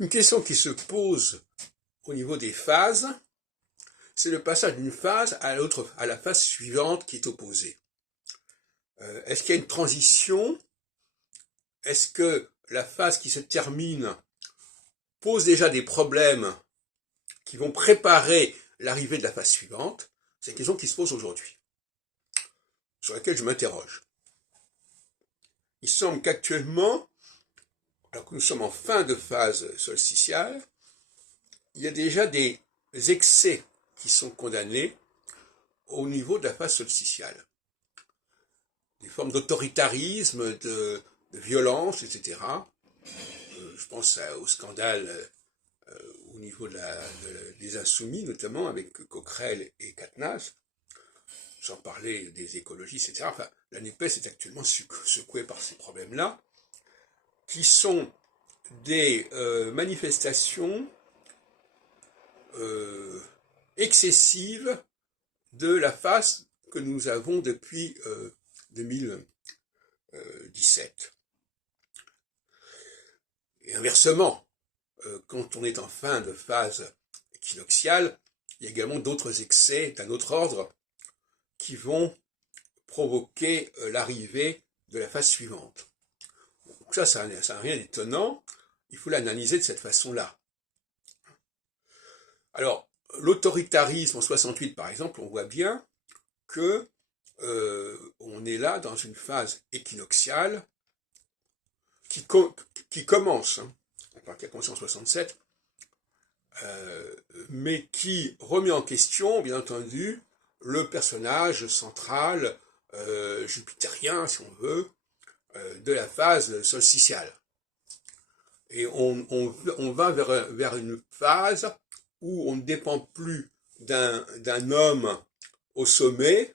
Une question qui se pose au niveau des phases, c'est le passage d'une phase à l'autre, à la phase suivante qui est opposée. Est-ce qu'il y a une transition? Est-ce que la phase qui se termine pose déjà des problèmes qui vont préparer l'arrivée de la phase suivante? C'est une question qui se pose aujourd'hui, sur laquelle je m'interroge. Il semble qu'actuellement, alors que nous sommes en fin de phase solsticiale, il y a déjà des excès qui sont condamnés au niveau de la phase solsticiale. Des formes d'autoritarisme, de violence, etc. Je pense au scandale au niveau des insoumis, notamment avec Coquerel et Quatennens, sans parler des écologistes, etc. Enfin, la NUPES est actuellement secouée par ces problèmes-là, qui sont des manifestations excessives de la phase que nous avons depuis 2017. Et inversement, quand on est en fin de phase équinoxiale, il y a également d'autres excès d'un autre ordre qui vont provoquer l'arrivée de la phase suivante. Donc ça n'a rien d'étonnant, il faut l'analyser de cette façon-là. Alors, l'autoritarisme en 68, par exemple, on voit bien que on est là dans une phase équinoxiale qui commence, qui a commencé en 67, mais qui remet en question, bien entendu, le personnage central, jupitérien, si on veut, de la phase solsticiale. Et on va vers une phase où on ne dépend plus d'un homme au sommet,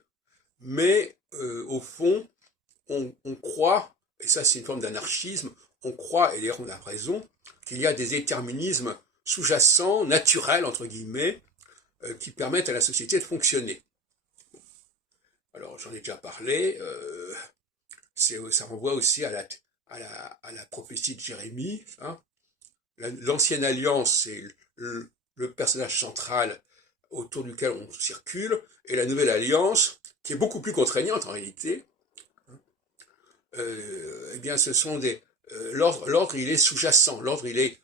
mais au fond, on croit, et ça c'est une forme d'anarchisme, on croit, et d'ailleurs on a raison, qu'il y a des déterminismes sous-jacents, naturels, entre guillemets, qui permettent à la société de fonctionner. Alors j'en ai déjà parlé, ça renvoie aussi à la prophétie de Jérémie. Hein. L'ancienne alliance, c'est le personnage central autour duquel on circule, et la nouvelle alliance, qui est beaucoup plus contraignante en réalité, eh bien ce sont l'ordre il est sous-jacent, l'ordre il est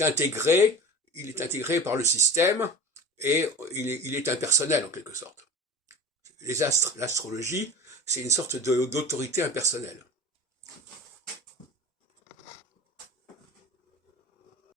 intégré par le système, et il est impersonnel en quelque sorte. L'astrologie, c'est une sorte d'autorité impersonnelle.